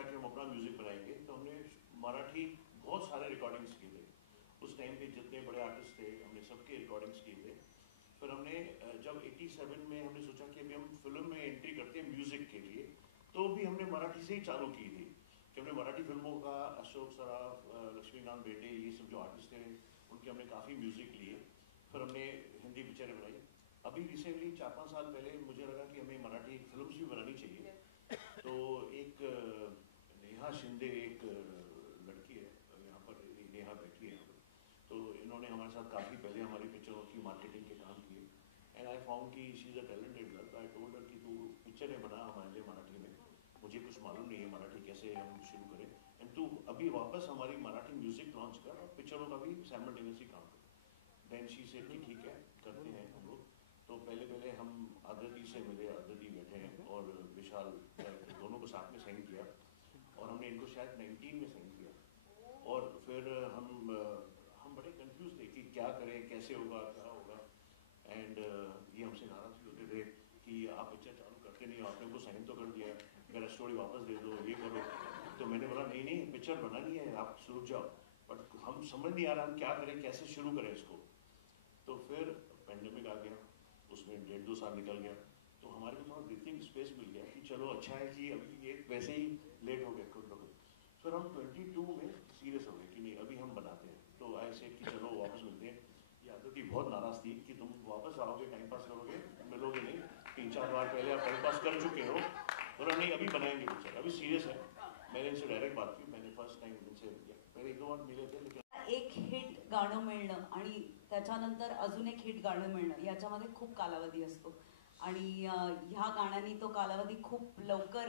सोचा कि हम अपना म्यूजिक बनाएंगे, तो हमने मराठी बहुत सारे रिकॉर्डिंग्स किए थे। उस टाइम पे जितने बड़े आर्टिस्ट थे हमने सबके रिकॉर्डिंग्स किए थे। फिर हमने जब 87 में हमने सोचा कि अभी हम फिल्म में एंट्री करते हैं म्यूजिक के लिए, तो भी हमने मराठी से ही चालू की थी कि हमने मराठी फिल्मों का अशोक सराफ, लक्ष्मीकांत बेटे, ये सब जो आर्टिस्ट थे उनके हमने काफ़ी म्यूजिक लिए। फिर हमने हिंदी पिक्चरें बनाई। अभी रिसेंटली 4-5 साल पहले मुझे लगा कि हमें मराठी फिल्म्स भी बनानी चाहिए। तो एक नेहा शिंदे, एक लड़की है यहाँ पर, नेहा बैठी है यहाँ पर, तो इन्होंने हमारे साथ काफ़ी पहले हमारी पिक्चरों की मार्केटिंग के काम किए। एंड आई फाउंड कि she is a talented girl. I told her कि तू पिक्चरें बना हमारे लिए मराठी में, मुझे कुछ मालूम नहीं है मराठी कैसे हम शुरू करें, एंड तू अभी वापस हमारी मराठी म्यूजिक लॉन्च कर और पिक्चरों का भी साइमल्टेनियसली काम कर। देन शी से कि ठीक है करते हैं हम लोग। तो पहले हम आदती से मिले, आदती बैठे हैं और विशाल दोनों को साथ में साइन किया, और हमने इनको शायद 19 में साइन किया। और फिर हम बड़े कंफ्यूज थे कि क्या करें, कैसे होगा, क्या होगा। एंड ये हमसे नाराज भी होते थे कि आप पिक्चर चालू करते नहीं, आपने उनको साइन तो कर दिया, मेरा स्टोरी वापस दे दो, ये करो। तो मैंने बोला नहीं पिक्चर बनानी है, आप रुक जाओ, बट हम समझ नहीं आ रहा हम क्या करें, कैसे शुरू करें इसको। तो फिर पेंडेमिक आ गया, उसमें 1.5-2 साल निकल गया, तो हमारे को थोड़ा ब्रीथिंग स्पेस मिल गया कि चलो अच्छा है कि अभी ये वैसे ही लेट हो गया खुद ब खुद। फिर हम 22 में सीरियस हो गए कि नहीं अभी हम बनाते हैं। तो ऐसे कि चलो वापस मिलते हैं। ये आदती बहुत नाराज थी कि तुम वापस आओगे, टाइम पास करोगे, मिलोगे नहीं, 3-4 बार पहले आप टाइम पास कर चुके हो, और नहीं अभी बनाएंगे पिक्चर, अभी सीरियस है। मैंने इनसे डायरेक्ट बात की, मैंने फर्स्ट टाइम इनसे पहले 1-2 बार मिले थे, लेकिन एक हिट गाणं मिळणं आणि त्याच्यानंतर अजून एक हिट गाणं मिळणं याच्यामध्ये खूप कालावधी असतो, आणि ह्या गाण्याने तो कालावधी खूप लवकर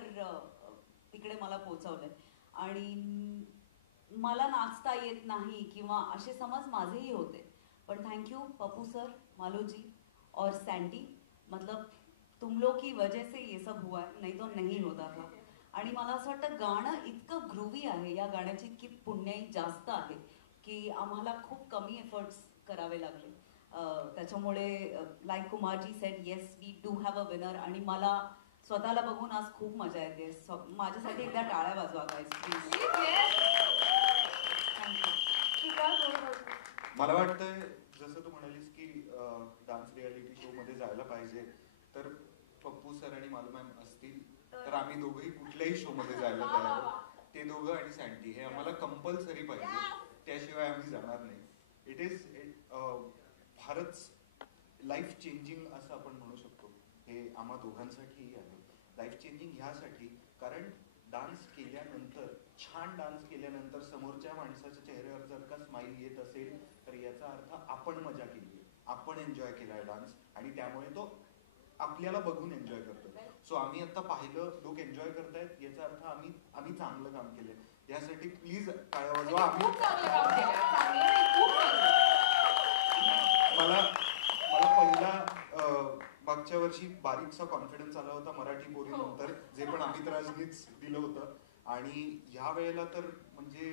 तिकडे मला पोहोचवलंय। आणि मला नाचता येत नाही किंवा असे समज माझेही होते, पण थैंक यू पप्पू सर, मालो जी और सैंडी, मतलब तुम लोग की वजह से ये सब हुआ है, नहीं तो नहीं होता था। आणि मला असं वाटतं गाणं इतकं ग्रूवी आहे, या गाण्याची इतकी पुण्याई जास्त आहे की आम्हाला खूप कमी एफर्ट्स करावे लागले। त्याच्यामुळे like Kumarji said yes we do have a winner, आणि मला स्वतःला बघून आज खूप मजा येते। माझ्यासाठी एकदा टाळ्या वाजवा गाईज प्लीज। मला वाटतंय जसं तू म्हणालीस की डान्स रियालिटी शो मध्ये जायला पाहिजे, तर पप्पू सर आणि मालू मॅम असतील तर आम्ही दोघंही कुठल्याही शो मध्ये जायला तयार आहोत। ते दोघं आणि सँडी हे आम्हाला कंपल्सरी पाहिजे, त्याशिवाय आम्ही जाणार नाही। इट इज फारच लाईफ चेंजिंग असं आपण म्हणू शकतो, हे आम्हा दोघांसाठीही आहे। लाईफ चेंजिंग ह्यासाठी कारण डान्स केल्यानंतर, छान डान्स केल्यानंतर समोरच्या माणसाच्या चेहऱ्यावर जर का स्माइल येत असेल तर याचा अर्थ आपण मजा केली, आपण एन्जॉय केलाय डान्स, आणि त्यामुळे तो आपल्याला बघून एन्जॉय करतो। सो आम्ही आता पाहिलं लोक एन्जॉय करतायत, याचा अर्थ आम्ही चांगलं काम केलंय। यासाठी प्लीज टाळ्या वाजवा। मला पहिला मागच्या वर्षी बारीकसा कॉन्फिडन्स आला होता मराठी बोली नंतर, जे पण अमित राजनीच दिलं होतं, आणि ह्या वेळेला तर म्हणजे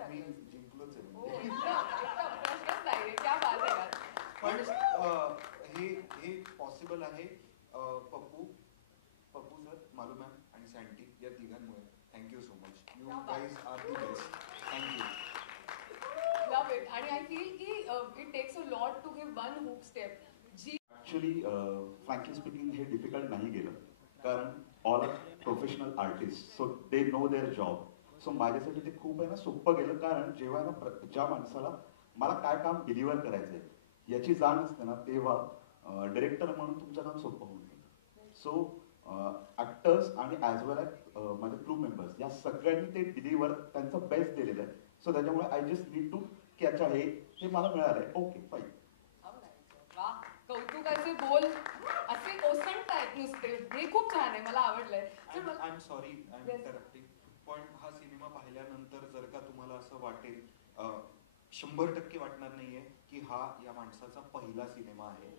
मी जिंकलोच आहे। पण हे पॉसिबल आहे पप्पू सर, मालू मॅम आणि सँडी या तिघांमुळे। Thank you so much, you guys are the best. Thank you, love it. आणि आय फील की it takes a lot to give one hook step. Actually frankly speaking हे डिफिकल्ट नाही गेलं, कारण all are professional artist, so they know their job. So माझ्यासाठी ते खूप आहे ना सोपं गेलं, कारण जेव्हा ना ज्या माणसाला मला काय काम डिलिव्हर करायचंय याची जाण असते ना, तेव्हा डिरेक्टर म्हणून तुमचं काम सोपं होऊन जातं। सो ऍक्टर्स आणि ॲज वेल ॲज माझे क्रू मेंबर्स या सगळ्यांनी ते डिलिव्हर त्यांचं बेस्ट दिलेलं आहे। सो त्याच्यामुळे I just need to catch आहे, हे मला मिळालंय, ओके फाईन। कौतुकाचे बोल असे ओसंडतायत नुसते, हे खूप छान आहे, मला आवडलंय। I am sorry I am interrupting, पण हा सिनेमा पाहिल्यानंतर जर का तुम्हाला असं वाटेल, 100% वाटणार नाहीये की हा या माणसाचा पहिला सिनेमा आहे।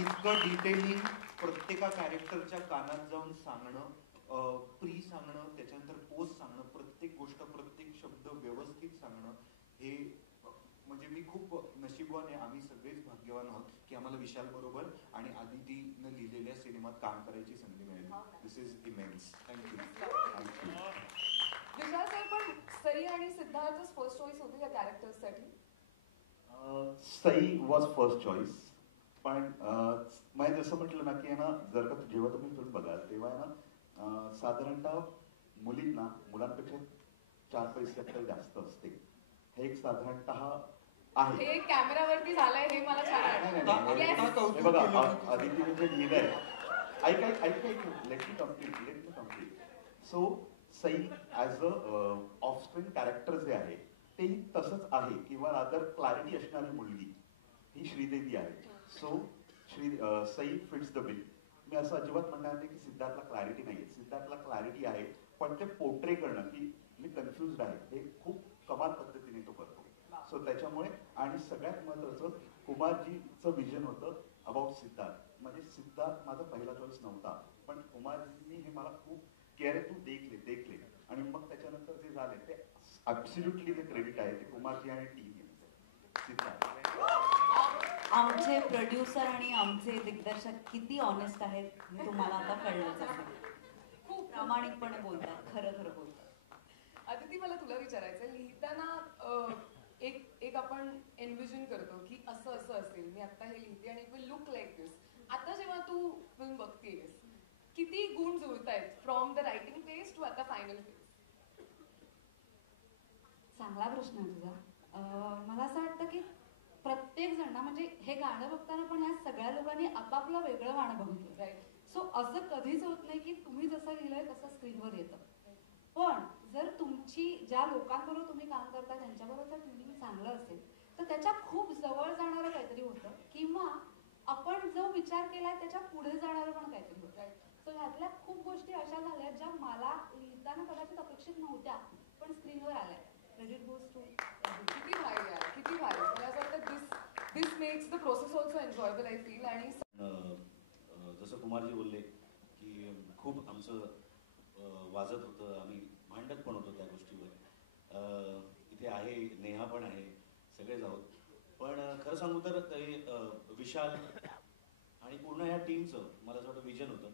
इतकं डिटेलिंग प्रत्येका कॅरेक्टरच्या कानात जाऊन सांगणं, प्री सांगणं, त्याच्यानंतर पोस्ट सांगणं, प्रत्येक गोष्ट, प्रत्येक शब्द व्यवस्थित सांगणं, हे म्हणजे मी खूप नशीबवान आहे, आम्ही सगळेच भाग्यवान आहोत की आम्हाला विशाल बरोबर आणि आदितीनं लिहिलेल्या सिनेमात काम करायची संधी मिळाली. This is immense. Thank you. Thank you. Vishal sir, पण सई आणि सिद्धार्थच फर्स्ट चॉईस होते या कॅरेक्टर्ससाठी? सई वॉज फर्स्ट चॉईस, पण म्हणजे जसं म्हटलं ना की आहे ना, जर का जेव्हा तुम्ही फिल्म बघाल तेव्हा आहे ना साधारणतः मुलांपेक्षा 4 पैसे आपल्याला जास्त असते. हे एक साधारणतः आहे. हे कॅमेरावरती झालंय हे मला छान नाही, वाटतं. नाही, Yes. आता कौतुक हे बघा, केलं. आदितीने जे लिहिलंय, let me complete. So Sai as a offscreen character जे आहे तेही तसंच आहे, किंवा रादर क्लॅरिटी असणारी मुलगी ही श्रीदेवी आहे. So Sai fits the bill. मी असं अजिबात म्हणणार नाही की सिद्धार्थला क्लॅरिटी नाहीये. सिद्धार्थला क्लॅरिटी आहे, पण ते पोर्ट्रे करणं की मी कन्फ्युज्ड आहे हे खूप कमाल पद्धतीने तो करतो. सो त्याच्यामुळे, आणि सगळ्यात महत्वाचं कुमारजीचं विजन होतं अबाउट सिद्धार्थ. म्हणजे सिद्धार्थ माझा पहिला चॉईस नव्हता, पण कुमारजींनी हे मला खूप केअर तू देखले आणि मग त्याच्यानंतर जे झाले ते ऍब्सोल्युटली जे क्रेडिट आहे ते कुमारजी आणि टीम सिद्धार्थ. आमचे प्रोड्युसर आणि आमचे दिग्दर्शक किती ऑनेस्ट आहेत हे तुम्हाला आता कळलंच असेल. खूप प्रामाणिकपणे बोलतात, खरं खरं बोलतात. अदिती, मला तुला विचारायचं, लिहिताना एक आपण एनविजन करतो की असं असं असेल, मी आता हे लिहिते आणि it will look like this. आता जेव्हा तू फिल्म बघतेस, किती गुण जुळतायत from the writing phase to आता फायनल फेज? चांगला प्रश्न आहे तुझा. मला असं वाटतं की प्रत्येक जण, म्हणजे हे गाणं बघताना पण ह्या सगळ्या लोकांनी आपापलं वेगळं गाणं बघितलं. राईट. सो असं कधीच होत नाही की तुम्ही जसं लिहिलंय तसं स्क्रीनवर येतं. पण जर तुमची ज्या लोकांबरोबर तुम्ही काम करता त्यांच्याबरोबर ट्युनिंग चांगलं असेल तर त्याच्या खूप जवळ जाणारं काहीतरी होतं, किंवा आपण जो विचार केलाय त्याच्या पुढे जाणारं पण काहीतरी होतं. सो ह्यातल्या खूप गोष्टी अशा झाल्या ज्या मला लिहिताना कदाचित अपेक्षित नव्हत्या, पण स्क्रीनवर आल्या. Credit goes to. किती भारी आहे, किती भारी. मला असं वाटतं this makes the process also enjoyable, I feel. आणि जसं कुमारजी बोलले की खूप आमचं वाजत होतं, आम्ही भांडत पण होतो त्या गोष्टीवर. इथे आहे, नेहा पण आहे, सगळेच आहोत. पण खरं सांगू तर ते विशाल आणि पूर्ण ह्या टीमचं मला असं वाटतं विजन होतं.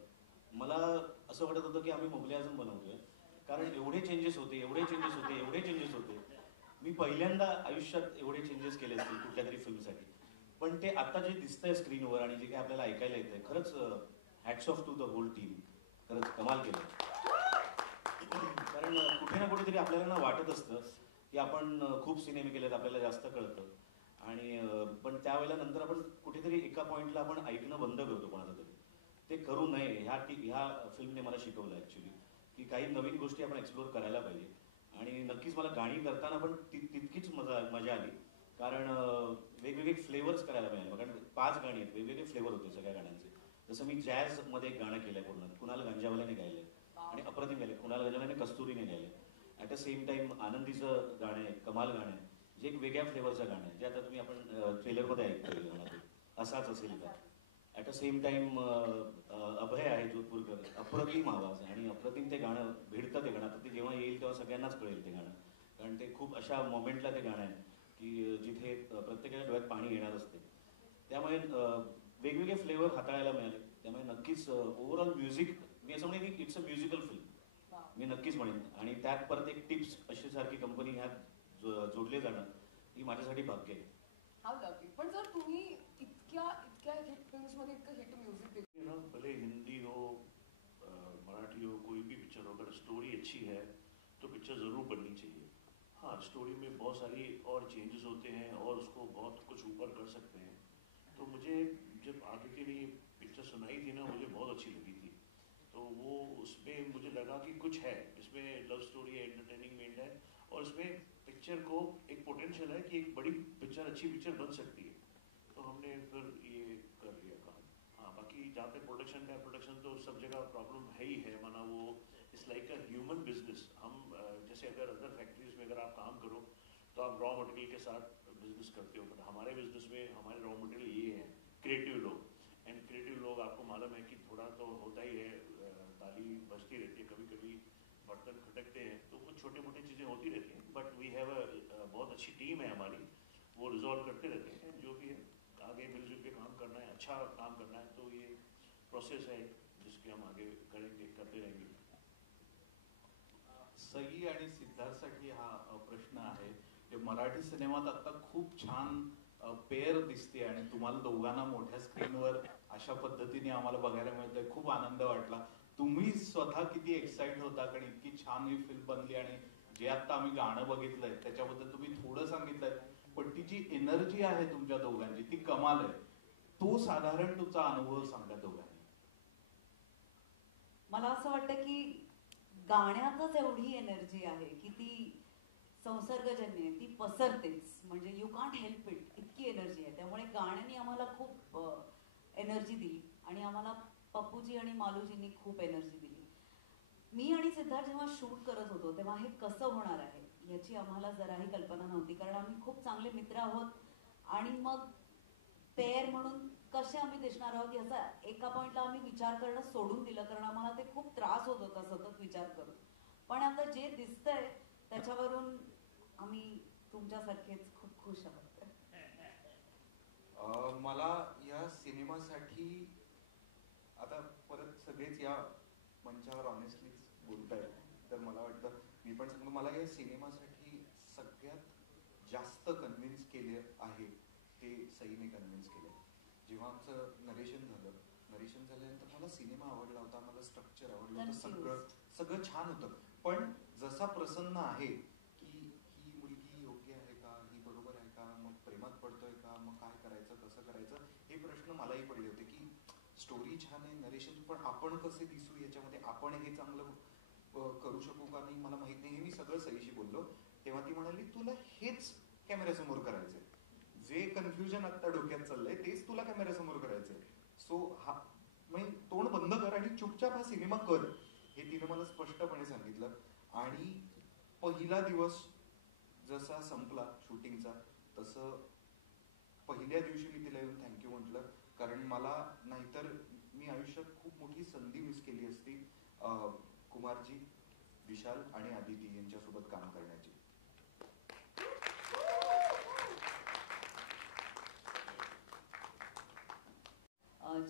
मला असं वाटत होतं की आम्ही मुघल आझम बनवतोय, कारण एवढे चेंजेस होते. मी पहिल्यांदा आयुष्यात एवढे चेंजेस केले असतील कुठल्या तरी फिल्मसाठी. पण ते आता जे दिसतंय स्क्रीनवर आणि जे काही आपल्याला ऐकायला येतंय, खरंच hats off to the whole team. खरंच कमाल केलं. कारण कुठे ना कुठेतरी आपल्याला ना वाटत असतं की आपण खूप सिनेमे केलेत, आपल्याला जास्त कळतं, आणि पण त्यावेळेला नंतर आपण कुठेतरी एका पॉइंटला आपण ऐकणं बंद करतो कोणाचं तरी. ते करू नये. ह्या फिल्मने मला शिकवलं ऍक्च्युली की काही नवीन गोष्टी आपण एक्सप्लोर करायला पाहिजे. आणि नक्कीच मला गाणी करताना पण तितकीच मजा आली, कारण वेगवेगळे फ्लेवर्स करायला मिळाले. कारण 5 गाणी आहेत, वेगवेगळे फ्लेवर होते सगळ्या गाण्यांचे. जसं मी जॅझ मध्ये एक गाणं केलंय पूर्ण, कुणाल गंजावाल्याने गायलंय आणि अप्रतिम गायलंय. कुणाल गंजावाल्याने कस्तुरीने गायलंय. ॲट द सेम टाइम आनंदीचं गाणं आहे, कमाल गाणं आहे, जे एक वेगळ्या फ्लेवरचं गाणं आहे, जे आता तुम्ही आपण ट्रेलरमध्ये ऐकतोय असाच असेल का. ॲट द सेम टाइम अभय आहे जोधपूरकर, अप्रतिम आवाज आणि अप्रतिम ते गाणं भिडतं. ते गाणं आता ते जेव्हा येईल तेव्हा सगळ्यांनाच कळेल ते गाणं, कारण ते खूप अशा मोमेंटला ते गाणं आहे की जिथे प्रत्येकाच्या डोळ्यात पाणी येणार असते. त्यामुळे वेगवेगळे फ्लेवर हाताळायला मिळाले. त्यामुळे नक्कीच ओव्हरऑल म्युझिक, मी असं म्हणेन की इट्स अ म्युझिकल फिल्म, मी नक्कीच म्हणेन. आणि त्यात परत एक टिप्स अशी सारखी कंपनी ह्यात जोडले जाणं ही माझ्यासाठी भाग्य आहे. How lovely. पण जर तुम्ही इतक्या हिट फिल्म्स मध्ये इतकं हिट म्युझिक ना, भले हिंदी हो मराठी हो, कोई भी पिक्चर हो, अगर स्टोरी अच्छी है तो पिक्चर ज़रूर बननी चाहिए. हाँ, स्टोरी में बहुत सारी और चेंजेस होते हैं और उसको बहुत कुछ ऊपर कर सकते हैं. तो मुझे जब आदित्य ने पिक्चर सुनाई थी ना, मुझे बहुत अच्छी लगी थी. तो वो उसमें मुझे लगा कि कुछ है इसमें, लव स्टोरी है, एंटरटेनिंग है, और इसमें पिक्चर को एक पोटेंशियल है कि एक बड़ी पिक्चर, अच्छी पिक्चर बन सकती है. तो हमने फिर ये कर लिया काम. हाँ, बाकी जहाँ पे प्रोडक्शन तो सब जगह प्रॉब्लम है ही है, माना वो it's like a human business. हम जैसे अगर अदर फैक्ट्रीज में अगर आप काम करो तो आप रॉ मटेरियल के साथ बिजनेस करते हो, बट हमारे बिजनेस में हमारे रॉ मटेरियल ये है क्रिएटिव लोग. एंड क्रिएटिव लोग आपको मालूम है कि थोड़ा तो होता ही है, ताली बजती रहती है, कभी कभी बर्तन खटकते हैं, तो कुछ छोटी मोटी चीज़ें होती रहती हैं. बट वी हैव बहुत अच्छी टीम है हमारी, वो रिजॉल्व करते रहते हैं. जो भी है आगे मिलजुल के काम करना है, अच्छा काम करना है. तो प्रोसेस है जिसके हम आगे करेंगे, करते रहेंगे. सई आणि सिद्धार्थसाठी हा प्रश्न आहे. ते मराठी सिनेमात आता खूप छान पेअर दिसते आणि तुम्हाला दोघांना मोठ्या स्क्रीनवर अशा पद्धतीने आम्हाला बघायला मिळतंय. खूप आनंद वाटला. तुम्ही स्वतः किती एक्साइट होता कारण इतकी छान ही फिल्म बनली आणि जे आता आम्ही गाणं बघितलंय त्याच्याबद्दल तुम्ही थोडं सांगितलंय, पण ती जी एनर्जी आहे तुमच्या दोघांची ती कमाल आहे. तो साधारण तुमचा अनुभव सांगा दोघांनी. मला असं वाटतं की गाण्यातच एवढी एनर्जी आहे की ती संसर्गजन्य आहे, ती पसरतेच. म्हणजे यू कांट हेल्प इट, इतकी एनर्जी आहे. त्यामुळे गाण्याने आम्हाला खूप एनर्जी दिली आणि आम्हाला पप्पूजी आणि मालूजींनी खूप एनर्जी दिली. मी आणि सिद्धार्थ जेव्हा शूट करत होतो तेव्हा हे कसं होणार आहे याची आम्हाला जराही कल्पना नव्हती, कारण आम्ही खूप चांगले मित्र आहोत आणि मग पेअर म्हणून कसे आम्ही दिसणार आहोत याचा एका पॉइंटला आम्ही विचार करणं सोडून दिलं, कारण आम्हाला ते खूप त्रास होत होता सतत विचार करून. पण आता जे दिसतंय त्याच्यावरून आम्ही तुमच्यासारखेच खूप खुश आहोत. मला या सिनेमासाठी आता परत सगळेच या मंचावर ऑनेस्टलीच बोलताय, तर मला वाटतं मी पण सांगतो, मला या सिनेमासाठी सगळ्यात जास्त कन्व्हिन्स केले आहे ते सईने कन्व्हिन्स केले. जेव्हा आमचं नरेशन झाल्यानंतर मला सिनेमा आवडला होता, मला स्ट्रक्चर आवडलं होतं, सगळं छान होतं. पण जसा प्रसन्न आहे की ही मुलगी योग्य आहे का, ही बरोबर आहे का, मग प्रेमात पडतोय का, मग काय करायचं, कसं करायचं, हे प्रश्न मलाही पडले होते. की स्टोरी छान आहे, नरेशन, पण आपण कसे दिसू याच्यामध्ये, आपण हे चांगलं करू शकू का नाही मला माहित नाही. हे मी सगळं सईशी बोललो. तेव्हा ती म्हणाली तुला हेच कॅमेऱ्यासमोर करायचंय, जे कन्फ्युजन आता डोक्यात चाललंय तेच तुला कॅमेऱ्यासमोर करायचंय. सो हा म्हणजे तोंड बंद कर आणि चुपचाप हा सिनेमा कर, हे तिने मला स्पष्टपणे सांगितलं. आणि पहिला दिवस जसा संपला शूटिंगचा तसं पहिल्या दिवशी मी तिला येऊन थँक्यू म्हटलं, कारण मला नाहीतर मी आयुष्यात खूप मोठी संधी मिस केली असती कुमारजी, विशाल आणि आदिती यांच्यासोबत काम करण्याची.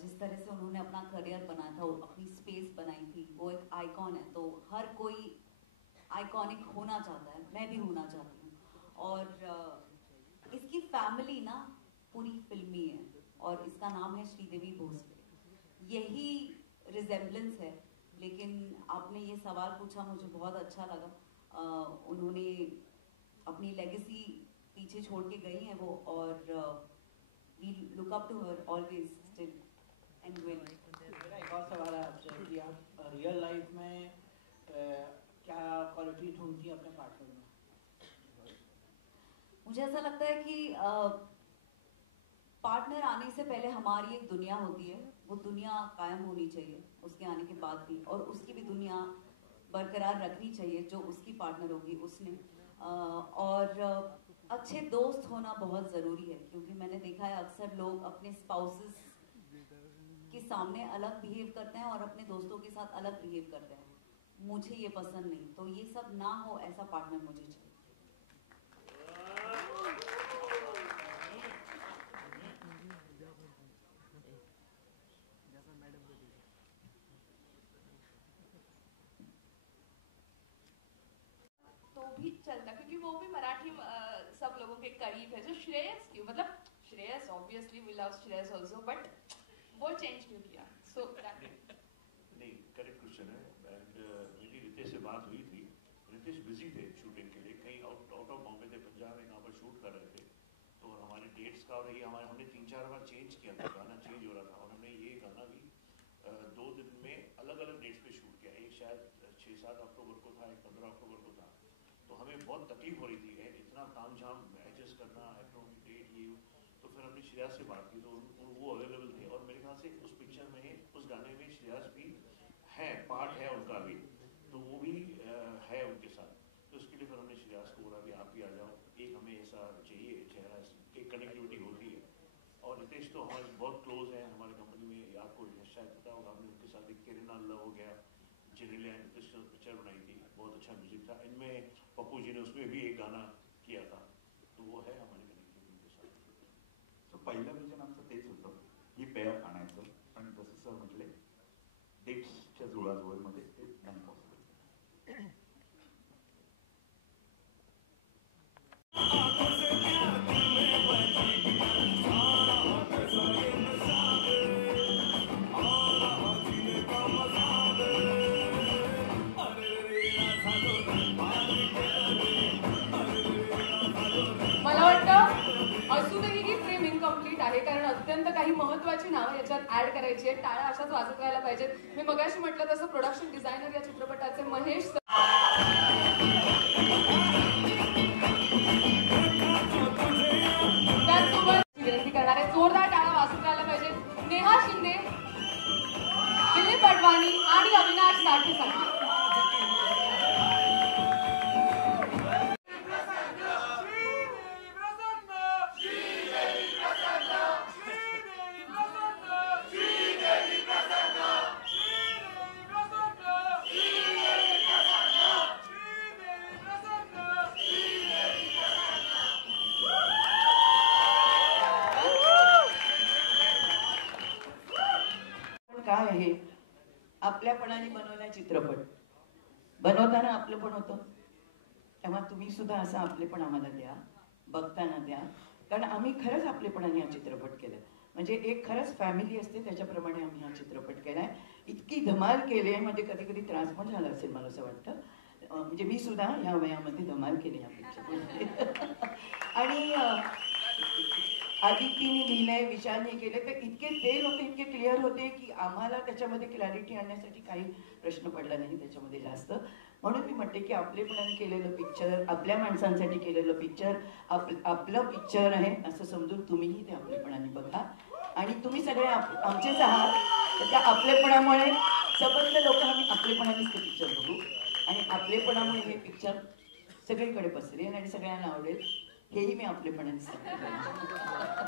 जिस तरह से उन्होंने अपना करियर बनाया था, अपनी स्पेस बनाई थी, वो एक आइकॉन है. तो हर कोई आइकॉनिक होना चाहता है, मैं भी होना चाहती हूँ. और इसकी फैमिली ना पूरी फिल्मी है और इसका नाम है श्रीदेवी भोसले. यही रिजेम्बलेंस है. लेकिन आपने ये सवाल पूछा, मुझे बहुत अच्छा लगा. उन्होंने अपनी लेगेसी पीछे छोड़ के गई हैं वो, और we look up to her always still and will. मेरा एक और सवाल है आपसे कि आप रियल लाइफ में क्या क्वालिटी ढूंढती है अपने पार्टनर में? मुझे ऐसा लगता है कि पार्टनर आने से पहले हमारी एक दुनिया होती है, वो दुनिया कायम होनी चाहिए उसके आने के बाद भी, और उसकी भी दुनिया बरकरार रखनी चाहिए जो उसकी पार्टनर होगी उसने. और अच्छे दोस्त होना बहुत ज़रूरी है, क्योंकि मैंने देखा है अक्सर लोग अपने स्पाउसेस के सामने अलग बिहेव करते हैं और अपने दोस्तों के साथ अलग बिहेव करते हैं. मुझे ये पसंद नहीं. तो ये सब ना हो ऐसा पार्टनर मुझे चाहिए. तो भी चलता, क्योंकि वो भी मराठी सब लोगों के करीब है. जो श्रेयस की, मतलब Shreyas obviously we love Shreyas also, but वो चेंज क्यों किया? सो नहीं, करेक्ट क्वेश्चन है. एंड मेरी रितेश से बात हुई थी. रितेश बिजी थे शूटिंग के लिए, कहीं आउट ऑफ बॉम्बे थे, पंजाब में, कहाँ पर शूट कर रहे थे. तो हमारे डेट्स का और ये हमने 3-4 बार चेंज किया था, गाना चेंज हो रहा था. और हमने ये गाना भी 2 दिन में अलग अलग डेट्स पे शूट किया. एक शायद 6-7 अक्टूबर को था, एक 15 अक्टूबर को था. तो हमें बहुत तकलीफ हो रही थी इतना ताम झाम एडजस्ट करना, एक्टरों की डेट ये. तो फिर हमने श्रेयस से बात की, तो वो अवेलेबल थे. और मेरे ख्याल से उस पिक्चर में, उस गाने में श्रेयस भी है, पार्ट है उनका भी, तो वो भी है उनके साथ. तो इसके लिए फिर हमने श्रेयस को बोला कि आप भी आ जाओ, एक हमें ऐसा चाहिए चेहरा, एक कनेक्टिविटी होती है. और रितेश तो हमारे बहुत क्लोज हैं हमारी कंपनी में. आपको शायद पता होगा, हमने उनके साथ एक केरिना लव हो गया, जेनेलिया पिक्चर बनाई थी, बहुत अच्छा म्युझिक था. इनमें पप्पू जी ने उसमें भी एक गाना किया था. तो वो है हमारी कनेक्टिविटी उनके साथ. पहिलं विजन आमचं तेच होतं की पेअर आणायचं. पण जसं सर म्हटले डेट्सच्या जुळाजुळमध्ये ते नाही पॉसिबल. मला वाटतं अजूनही ही फ्रेम इनकम्प्लीट आहे, कारण अत्यंत काही महत्वाची नावं याच्यात ऍड करायची आहेत. टाळ्या अशाच वाजत राहायला पाहिजेत. मी मगाशी म्हटलं तसं प्रोडक्शन डिझायनर या चित्रपटाचे महेश त्याचसोबत विनंती करणारे जोरदार टाळ्या वाजत राहायला पाहिजेत. नेहा शिंदे, दिलीप अडवाणी आणि अविनाश साठेसाठी. काय आहे आपल्यापणाने बनवला चित्रपट बनवताना आपलं पण होतं, तेव्हा तुम्ही सुद्धा असं आपलेपण आम्हाला द्या, बघताना द्या, कारण आम्ही खरंच आपलेपणाने हा चित्रपट केलाय. म्हणजे एक खरंच फॅमिली असते त्याच्याप्रमाणे आम्ही हा चित्रपट केलाय. इतकी धमाल केली आहे, म्हणजे कधी कधी त्रास पण झाला असेल मला असं वाटतं. म्हणजे मी सुद्धा या वयामध्ये धमाल केली या पिक्चरमध्ये. आणि आदितीने लिहिलंय, विशालने केले, तर इतके ते लोक इतके क्लिअर होते की आम्हाला त्याच्यामध्ये क्लॅरिटी आणण्यासाठी काही प्रश्न पडला नाही त्याच्यामध्ये जास्त. म्हणून मी म्हणते की आपलेपणाने केलेलं पिक्चर, आपल्या माणसांसाठी केलेलं पिक्चर आपलं पिक्चर आहे असं समजून तुम्हीही ते आपलेपणाने बघा. आणि तुम्ही सगळे आमचेच आहात, तर त्या आपलेपणामुळे सबंध लोक आम्ही आपलेपणानेच ते पिक्चर बघू आणि आपलेपणामुळे हे पिक्चर सगळीकडे पसरेल आणि सगळ्यांना आवडेल, हेही मी आपलेपणाने सांगते.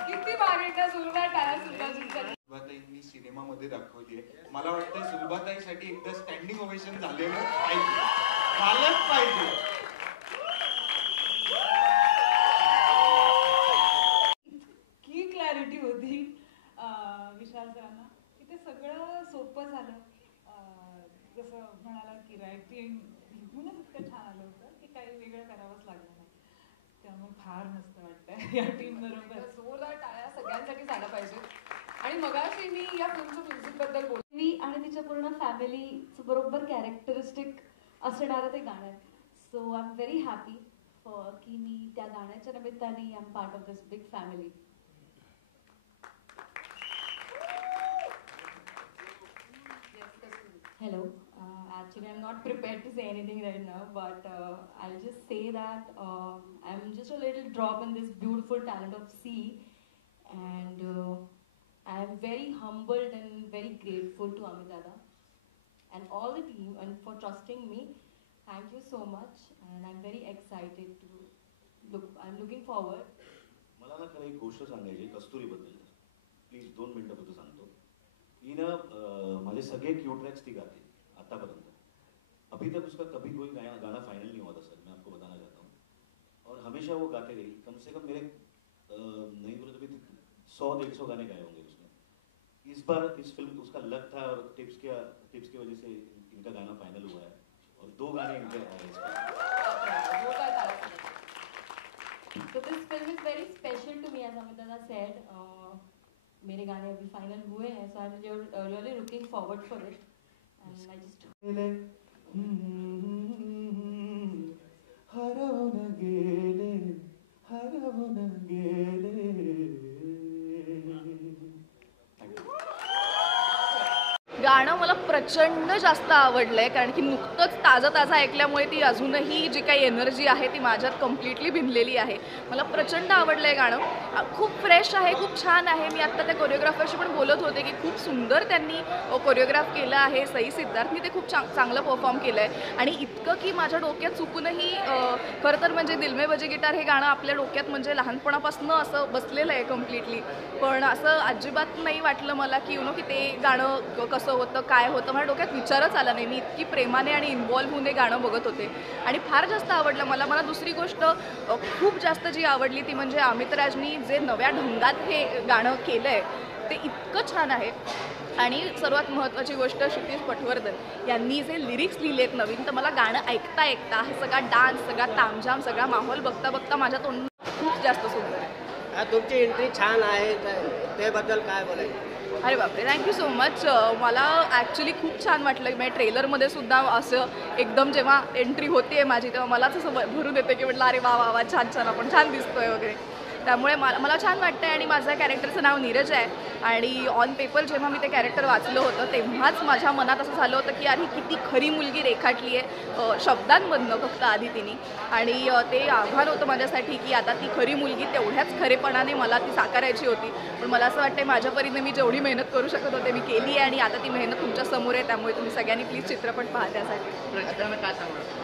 किती भारी सुरुवात टाळ्या सुरुवात सुलभाताईंनी सिनेमामध्ये दाखवली आहे. मला वाटतं सुलभाताईसाठी एकदा स्टँडिंग ओवेशन झालेलं पाहिजे, झालंच पाहिजे. की क्लॅरिटी होती विशाल सरांना की ते सगळं सोपं झालं. जसं म्हणाला की रायटिंग लिहूनच इतकं छान आलं होतं की काही वेगळं करावंच लागलं नाही. त्यामुळे फार मस्त वाटतंय या टीम बरोबर. जोरदार टाळ्या सगळ्यांसाठी झाल्या पाहिजे. आणि मगाशी मी या फिल्मच्या म्युझिक बद्दल बोलली आणि तिच्या पूर्ण फॅमिलीचं बरोबर कॅरेक्टरिस्टिक असणारं ते गाणं आहे. So I am very happy for की मी त्या गाण्याच्या निमित्ताने I am part of this big family. Hello. Actually, I'm not prepared to say anything right now, but I'll just say that I'm just a little drop in this beautiful talent of sea, and I'm very humbled and very grateful to Amit Dada and all the team and for trusting me. Thank you so much, and I'm very excited to look. I'm looking forward. मला ना खरं एक गोष्ट सांगायची कस्तुरीबद्दल. Please 2 मिनिटं फक्त सांगतो. हिनं माझे सगळे क्यू ट्रैक्स ती गाती आतापर्यंत. अभी तक उसका कभी कोई गाना फाइनल नहीं हुआ था सर, मैं आपको बताना चाहता हूँ. और हमेशा वो गाते रही. कम से कम मेरे नहीं बोले तो भी 100-150 गाने गाए होंगे उसने. इस बार इस फिल्म उसका लक था और टिप्स की वजह से इनका गाना फाइनल हुआ है और 2 गाने इनके आए इस बार. So this film is very special to me, as Amit Dada said. मेरे गाने अभी फाइनल हुए हैं, so I'm really looking forward for it, and I just हरवून गेले. गाणं मला प्रचंड जास्त आवडलंय, कारण की नुकतंच ताजं ऐकल्यामुळे ती अजूनही जी काही एनर्जी आहे ती माझ्यात कम्प्लिटली भिनलेली आहे. मला प्रचंड आवडलंय गाणं. खूप फ्रेश आहे, खूप छान आहे. मी आत्ता त्या कोरिओग्राफरशी पण बोलत होते की खूप सुंदर त्यांनी कोरिओग्राफ केलं आहे. सई सिद्धार्थनी ते खूप चांगलं परफॉर्म केलं आहे. आणि इतकं की माझ्या डोक्यात चुकूनही खरं तर म्हणजे दिल में बजे गिटार हे गाणं आपल्या डोक्यात म्हणजे लहानपणापासून असं बसलेलं आहे कम्प्लिटली. पण असं अजिबात नाही वाटलं मला की की ते गाणं कसं होतं, काय होतं. माझ्या डोक्यात विचारच आला नाही. मी इतकी प्रेमाने आणि इन्व्हॉल्व होऊन हे गाणं बघत होते आणि फार जास्त आवडलं मला. दुसरी गोष्ट खूप जास्त जी आवडली ती म्हणजे अमित राजनी जे नव्या ढंगात हे गाणं केलं आहे ते इतकं छान आहे. आणि सर्वात महत्त्वाची गोष्ट, क्षितिज पटवर्धन यांनी जे लिरिक्स लिहिलेत नवीन, तर मला गाणं ऐकता ऐकता हे सगळा डान्स, सगळा तामझाम, सगळा माहोल बघता बघता माझ्या तोंडात खूप जास्त सुंदर आहे. तुमची एंट्री छान आहे, त्याबद्दल काय बोलायचं? अरे बापरे, थँक्यू सो मच. मला ॲक्च्युली खूप छान वाटलं. म्हणजे ट्रेलरमध्ये सुद्धा असं एकदम जेव्हा एंट्री होते माझी, तेव्हा मलाच असं भरून येते की म्हटलं अरे वा वा वा, छान छान, आपण छान दिसतोय वगैरे. त्यामुळे मला छान वाटतं. आणि माझ्या कॅरेक्टरचं नाव नीरज आहे. आणि ऑन पेपर जेव्हा मी ते कॅरेक्टर वाचलं होतं तेव्हाच माझ्या मनात असं झालं होतं की अरे किती खरी मुलगी रेखाटली आहे शब्दांमधनं फक्त आदितीने. आणि ते आव्हान होतं माझ्यासाठी की आता ती खरी मुलगी तेवढ्याच खरेपणाने मला ती साकारायची होती. पण मला असं वाटतं माझ्या परीने मी जेवढी मेहनत करू शकत होते मी केली आहे. आणि आता ती मेहनत तुमच्या समोर आहे. त्यामुळे तुम्ही सगळ्यांनी प्लीज चित्रपट पहा. त्यासाठी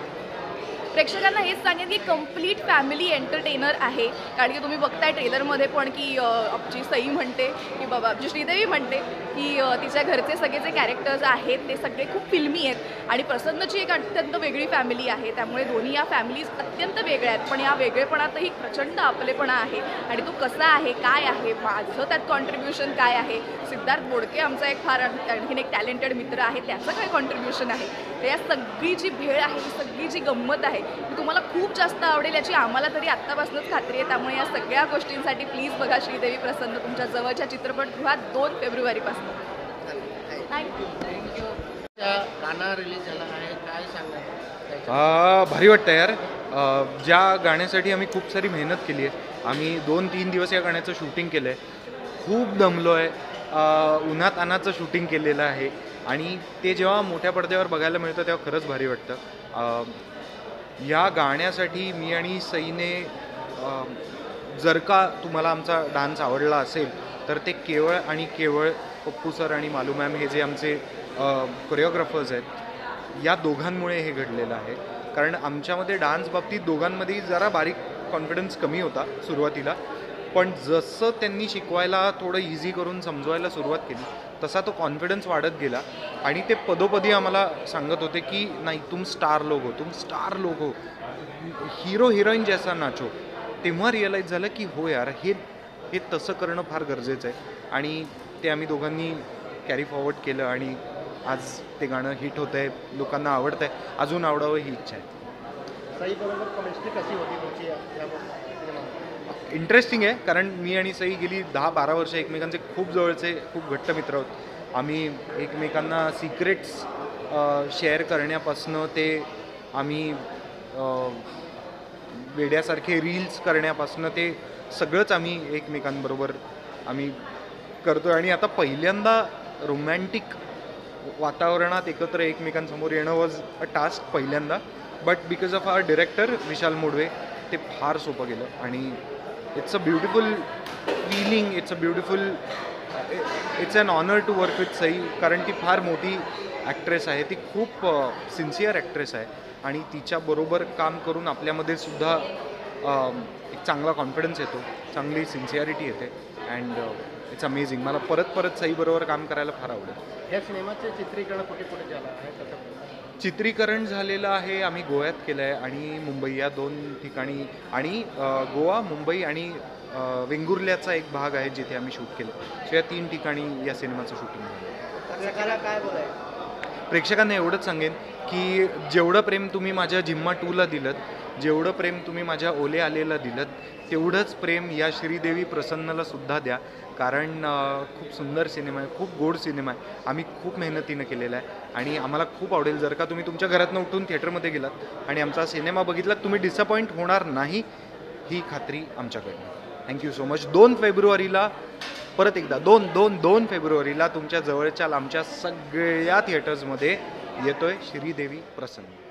प्रेक्षकांना हेच सांगेन की कम्प्लीट फॅमिली एंटरटेनर आहे. कारण की तुम्ही बघताय ट्रेलरमध्ये पण की आमची सई म्हणते की बाबा, आमची श्रीदेवी म्हणते की तिच्या घरचे सगळे जे कॅरेक्टर्स आहेत ते सगळे खूप फिल्मी आहेत. आणि प्रसन्नची एक अत्यंत वेगळी फॅमिली आहे. त्यामुळे दोन्ही या फॅमिलीज अत्यंत वेगळ्या आहेत. पण या वेगळेपणातही प्रचंड आपलेपणा आहे. आणि तो कसा आहे, काय आहे, माझं त्यात कॉन्ट्रीब्युशन काय आहे, सिद्धार्थ बोडके आमचा एक फार आणखीन एक टॅलेंटेड मित्र आहे, त्याचं काय कॉन्ट्रीब्युशन आहे, तर या सगळी जी भेळ आहे, ही सगळी जी गंमत आहे ती तुम्हाला खूप जास्त आवडेल याची आम्हाला तरी आत्तापासूनच खात्री आहे. त्यामुळे या सगळ्या गोष्टींसाठी प्लीज बघा श्रीदेवी प्रसन्न तुमच्या जवळच्या चित्रपटगृहात 2 फेब्रुवारीपासून. थँक्यू. गाणं रिलीज झालं आहे, काय सांगा? भारी वाटतं यार. ज्या गाण्यासाठी आम्ही खूप सारी मेहनत केली आहे. आम्ही 2-3 दिवस या गाण्याचं शूटिंग केलं आहे. खूप दमलो आहे. उन्हात अनाचं शूटिंग केलेलं आहे. आणि ते जेव्हा मोठ्या पडद्यावर बघायला मिळतं तेव्हा खरंच भारी वाटतं. या गाण्यासाठी मी आणि सईने, जर का तुम्हाला आमचा डान्स आवडला असेल तर ते केवळ आणि केवळ पप्पू सर आणि मालू मॅम हे जे आमचे कोरिओग्राफर्स आहेत या दोघांमुळे हे घडलेलं आहे. कारण आमच्यामध्ये डान्स बाबतीत दोघांमध्येही जरा बारीक कॉन्फिडन्स कमी होता सुरुवातीला. पण जसं त्यांनी शिकवायला थोडं इझी करून समजवायला सुरुवात केली तसा तो कॉन्फिडन्स वाढत गेला. आणि ते पदोपदी आम्हाला सांगत होते की नाही, तुम स्टार लोग हो, हिरो हिरोईन जैसा नाचो. तेव्हा रिअलाईज झालं की हो यार, हे तसं करणं फार गरजेचं आहे. आणि ते आम्ही दोघांनी कॅरी फॉरवर्ड केलं आणि आज ते गाणं हिट होतं आहे, लोकांना आवडतं आहे, अजून आवडावं ही इच्छा आहे. इंटरेस्टिंग आहे, कारण मी आणि सई गेली 10-12 वर्ष एकमेकांचे खूप जवळचे, खूप घट्ट मित्र आहोत. आम्ही एकमेकांना सिक्रेट्स शेअर करण्यापासनं ते आम्ही वेड्यासारखे रील्स करण्यापासनं ते सगळंच आम्ही एकमेकांबरोबर आम्ही करतो. आणि आता पहिल्यांदा रोमॅन्टिक वातावरणात एकत्र एकमेकांसमोर येणं वॉज अ टास्क पहिल्यांदा. But because of our director Vishal Modve ते फार सोपं गेलं. आणि it's a beautiful feeling, it's an honour to work with Sai. कारण ती फार मोठी ॲक्ट्रेस आहे, ती खूप सिन्सिअर ॲक्ट्रेस आहे. आणि तिच्याबरोबर काम करून आपल्यामध्ये सुद्धा एक चांगला कॉन्फिडन्स येतो, चांगली सिन्सिअरिटी येते. And it's amazing. मला परत सईबरोबर काम करायला फार आवडेल. या सिनेमाचं चित्रीकरण कुठे झालं आहे? चित्रीकरण झालेलं आहे, आम्ही गोव्यात केलं आहे आणि मुंबई या 2 ठिकाणी. आणि गोवा, मुंबई आणि वेंगुर्ल्याचा एक भाग आहे जिथे आम्ही शूट केलं. सो या 3 ठिकाणी या सिनेमाचं शूटिंग झालं. काय बोलाय? प्रेक्षकांना एवढंच सांगेन की जेवढं प्रेम तुम्ही माझ्या जिम्मा 2ला दिलं, जेवढं प्रेम तुम्ही माझ्या ओले आलेला दिलं, तेवढंच प्रेम या श्रीदेवी प्रसन्नला सुद्धा द्या. कारण खूप सुंदर सिनेमा आहे, खूप गोड सिनेमा आहे. आम्ही खूप मेहनतीनं केलेला आहे आणि आम्हाला खूप आवडेल जर का तुम्ही तुमच्या घरातनं उठून थिएटरमध्ये गेलात आणि आमचा सिनेमा बघितलात. तुम्ही डिसअपॉइंट होणार नाही ही खात्री आमच्याकडनं. Thank you so much. 2 फेब्रुवारीला परत एकदा 2 फेब्रुवारीला तुमच्या जवळच्या लांबच्या सगळ्या थिएटर्समध्ये येतोय श्रीदेवी प्रसन्न.